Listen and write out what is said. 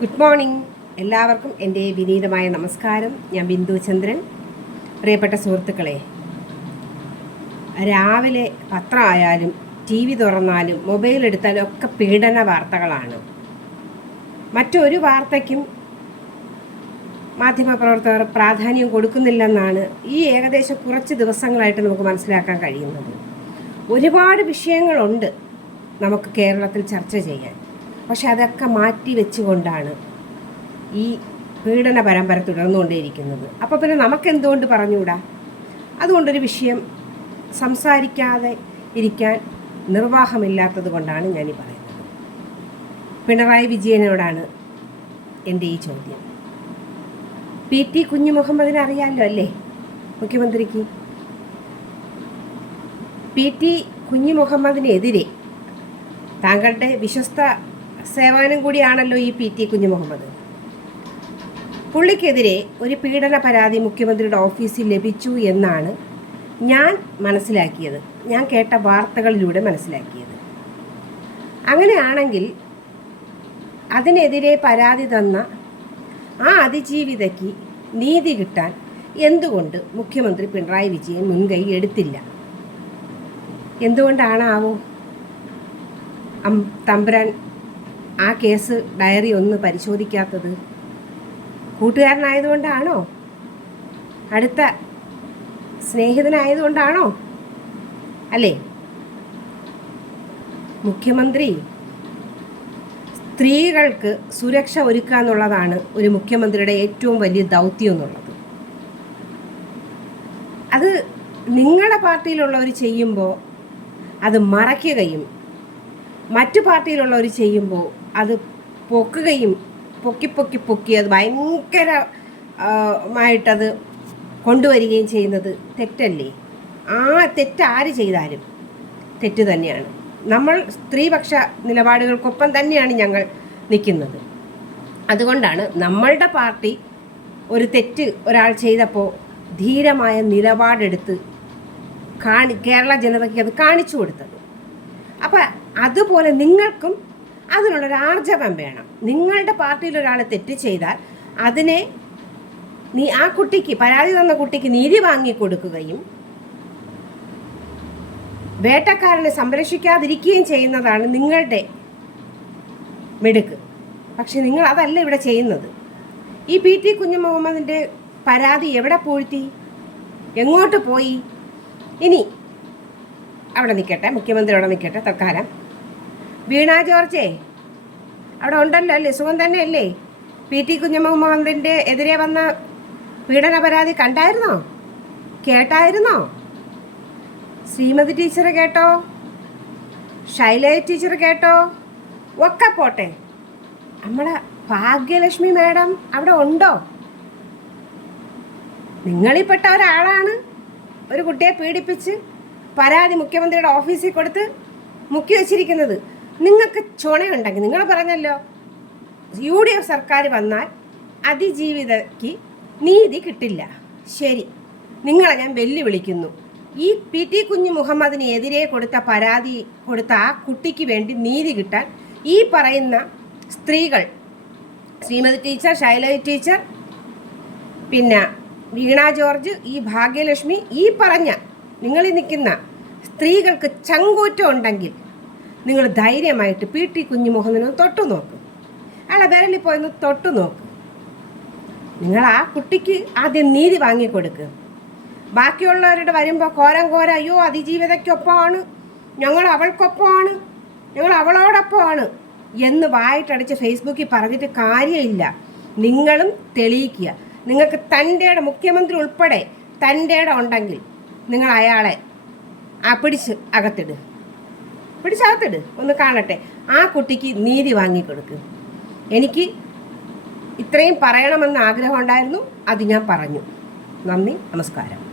Good morning എല്ലാവർക്കും എന്റെ വിനീതമായ നമസ്കാരം. ഞാൻ ബിന്ദു ചന്ദ്രൻ. പ്രിയപ്പെട്ട സുഹൃത്തുക്കളെ രാവിലെ പത്രമായാലും ടി വി തുറന്നാലും മൊബൈൽ എടുത്താലും ഒക്കെ പീഡന വാർത്തകളാണ്. മറ്റൊരു വാർത്തയ്ക്കും മാധ്യമപ്രവർത്തകർ പ്രാധാന്യം കൊടുക്കുന്നില്ലെന്നാണ് ഈ ഏകദേശം കുറച്ച് ദിവസങ്ങളായിട്ട് നമുക്ക് മനസ്സിലാക്കാൻ കഴിയുന്നത്. ഒരുപാട് വിഷയങ്ങളുണ്ട് നമുക്ക് കേരളത്തിൽ ചർച്ച ചെയ്യാൻ. പക്ഷെ അതൊക്കെ മാറ്റി വെച്ചുകൊണ്ടാണ് ഈ പീഡന പരമ്പര തുടർന്നുകൊണ്ടേയിരിക്കുന്നത്. അപ്പോൾ പിന്നെ നമുക്ക് എന്തുകൊണ്ട് പറഞ്ഞുകൂടാ? അതുകൊണ്ടൊരു വിഷയം സംസാരിക്കാതെ ഇരിക്കാൻ നിർവാഹമില്ലാത്തത് കൊണ്ടാണ് ഞാനീ പറയുന്നത്. പിണറായി വിജയനോടാണ് എന്റെ ഈ ചോദ്യം. പി ടി കുഞ്ഞു മുഹമ്മദിനെ അറിയാമല്ലോ അല്ലേ? മുഖ്യമന്ത്രിക്ക്? പി ടി കുഞ്ഞു മുഹമ്മദിനെതിരെ താങ്കളുടെ വിശ്വസ്ത സേവനം കൂടിയാണല്ലോ ഈ പി ടി കുഞ്ഞു മുഹമ്മദ്. പുള്ളിക്കെതിരെ ഒരു പീഡന പരാതി മുഖ്യമന്ത്രിയുടെ ഓഫീസിൽ ലഭിച്ചു എന്നാണ് ഞാൻ മനസ്സിലാക്കിയത്. ഞാൻ കേട്ട വാർത്തകളിലൂടെ മനസ്സിലാക്കിയത്. അങ്ങനെയാണെങ്കിൽ അതിനെതിരെ പരാതി തന്ന ആ അതിജീവിതയ്ക്ക് നീതി കിട്ടാൻ എന്തുകൊണ്ട് മുഖ്യമന്ത്രി പിണറായി വിജയൻ മുൻകൈ എടുത്തില്ല? എന്തുകൊണ്ടാണാവോ? തമ്പുരാൻ ആ കേസ് ഡയറി ഒന്ന് പരിശോധിക്കാത്തത് കൂട്ടുകാരനായതുകൊണ്ടാണോ? അടുത്ത സ്നേഹിതനായതുകൊണ്ടാണോ? അല്ലേ? മുഖ്യമന്ത്രി സ്ത്രീകൾക്ക് സുരക്ഷ ഒരുക്കുക എന്നുള്ളതാണ് ഒരു മുഖ്യമന്ത്രിയുടെ ഏറ്റവും വലിയ ദൗത്യം എന്നുള്ളത്. അത് നിങ്ങളുടെ പാർട്ടിയിലുള്ളവർ ചെയ്യുമ്പോൾ അത് മറയ്ക്കുകയും മറ്റു പാർട്ടിയിലുള്ളവർ ചെയ്യുമ്പോൾ അത് പൊക്കുകയും പൊക്കി പൊക്കി പൊക്കി അത് ഭയങ്കരമായിട്ടത് കൊണ്ടുവരികയും ചെയ്യുന്നത് തെറ്റല്ലേ? ആ തെറ്റ് ആര് ചെയ്താലും തെറ്റ് തന്നെയാണ്. നമ്മൾ സ്ത്രീപക്ഷ നിലപാടുകൾക്കൊപ്പം തന്നെയാണ് ഞങ്ങൾ നിൽക്കുന്നത്. അതുകൊണ്ടാണ് നമ്മളുടെ പാർട്ടി ഒരു തെറ്റ് ഒരാൾ ചെയ്തപ്പോൾ ധീരമായ നിലപാടെടുത്ത് കാണി കേരള ജനതയ്ക്ക് അത് കാണിച്ചു കൊടുത്തത്. അപ്പം അതുപോലെ നിങ്ങൾക്കും അതിനുള്ളൊരു ആർജവം വേണം. നിങ്ങളുടെ പാർട്ടിയിൽ ഒരാൾ തെറ്റ് ചെയ്താൽ അതിനെ നീ ആ കുട്ടിക്ക് പരാതി തന്ന കുട്ടിക്ക് നീതി വാങ്ങി കൊടുക്കുകയും വേട്ടക്കാരനെ സംരക്ഷിക്കാതിരിക്കുകയും ചെയ്യുന്നതാണ് നിങ്ങളുടെ മെടുക്ക്. പക്ഷെ നിങ്ങൾ അതല്ല ഇവിടെ ചെയ്യുന്നത്. ഈ പി ടി കുഞ്ഞു മുഹമ്മദിന്റെ പരാതി എവിടെ പൂഴ്ത്തി? എങ്ങോട്ട് പോയി? ഇനി അവിടെ നിൽക്കട്ടെ മുഖ്യമന്ത്രി അവിടെ നിൽക്കട്ടെ തൽക്കാലം. വീണ ജോർജേ അവിടെ ഉണ്ടല്ലോ അല്ലേ? സുഖം തന്നെ അല്ലേ പി ടി കുഞ്ഞുമുഹമ്മദിന്റെ എതിരെ വന്ന പീഡന പരാതി കണ്ടായിരുന്നോ? കേട്ടായിരുന്നോ? ശ്രീമതി ടീച്ചർ കേട്ടോ? ശൈലജ ടീച്ചർ കേട്ടോ? ഒക്കെ പോട്ടെ. നമ്മളെ ഭാഗ്യലക്ഷ്മി മാഡം അവിടെ ഉണ്ടോ? നിങ്ങളിൽപ്പെട്ട ഒരാളാണ് ഒരു കുട്ടിയെ പീഡിപ്പിച്ച് പരാതി മുഖ്യമന്ത്രിയുടെ ഓഫീസിൽ കൊടുത്ത് മുക്കി വെച്ചിരിക്കുന്നത്. നിങ്ങൾക്ക് ചുണയുണ്ടെങ്കിൽ നിങ്ങൾ പറഞ്ഞല്ലോ. യു ഡി എഫ് സർക്കാർ വന്നാൽ അതിജീവിതയ്ക്ക് നീതി കിട്ടില്ല. ശരി. നിങ്ങളെ ഞാൻ വെല്ലുവിളിക്കുന്നു. ഈ പി ടി കുഞ്ഞു മുഹമ്മദിന് എതിരെ കൊടുത്ത പരാതി കൊടുത്ത ആ കുട്ടിക്ക് വേണ്ടി നീതി കിട്ടാൻ ഈ പറയുന്ന സ്ത്രീകൾ ശ്രീമതി ടീച്ചർ ശൈലജ ടീച്ചർ പിന്നെ വീണ ജോർജ് ഈ ഭാഗ്യലക്ഷ്മി ഈ പറഞ്ഞ നിങ്ങളിൽ നിൽക്കുന്ന സ്ത്രീകൾക്ക് ചങ്കൂറ്റം ഉണ്ടെങ്കിൽ നിങ്ങൾ ധൈര്യമായിട്ട് പി ടി കുഞ്ഞു മുഹമ്മദിനെ തൊട്ടു നോക്ക്. അയാളെ വിരലിൽ പോയൊന്ന് തൊട്ടു നോക്ക്. നിങ്ങൾ ആ കുട്ടിക്ക് ആദ്യം നീതി വാങ്ങിക്കൊടുക്കുക ബാക്കിയുള്ളവരുടെ വരുമ്പോൾ കോരം കോര അയ്യോ അതിജീവിതയ്ക്കൊപ്പമാണ്. ഞങ്ങൾ അവൾക്കൊപ്പമാണ്. ഞങ്ങൾ അവളോടൊപ്പമാണ്. എന്ന് വായിട്ടടിച്ച് ഫേസ്ബുക്കിൽ പറഞ്ഞിട്ട് കാര്യമില്ല. നിങ്ങളും തെളിയിക്കുക. നിങ്ങൾക്ക് തന്റെ മുഖ്യമന്ത്രി ഉൾപ്പെടെ തന്റെ ഉണ്ടെങ്കിൽ നിങ്ങൾ അയാളെ ആ പിടിച്ച് അകത്തിട്. പിടിച്ചകത്തിട് ഒന്ന് കാണട്ടെ. ആ കുട്ടിക്ക് നീതി വാങ്ങിക്കൊടുക്ക്. എനിക്ക് ഇത്രയും പറയണമെന്ന് ആഗ്രഹമുണ്ടായിരുന്നു അത് ഞാൻ പറഞ്ഞു. നന്ദി. നമസ്കാരം.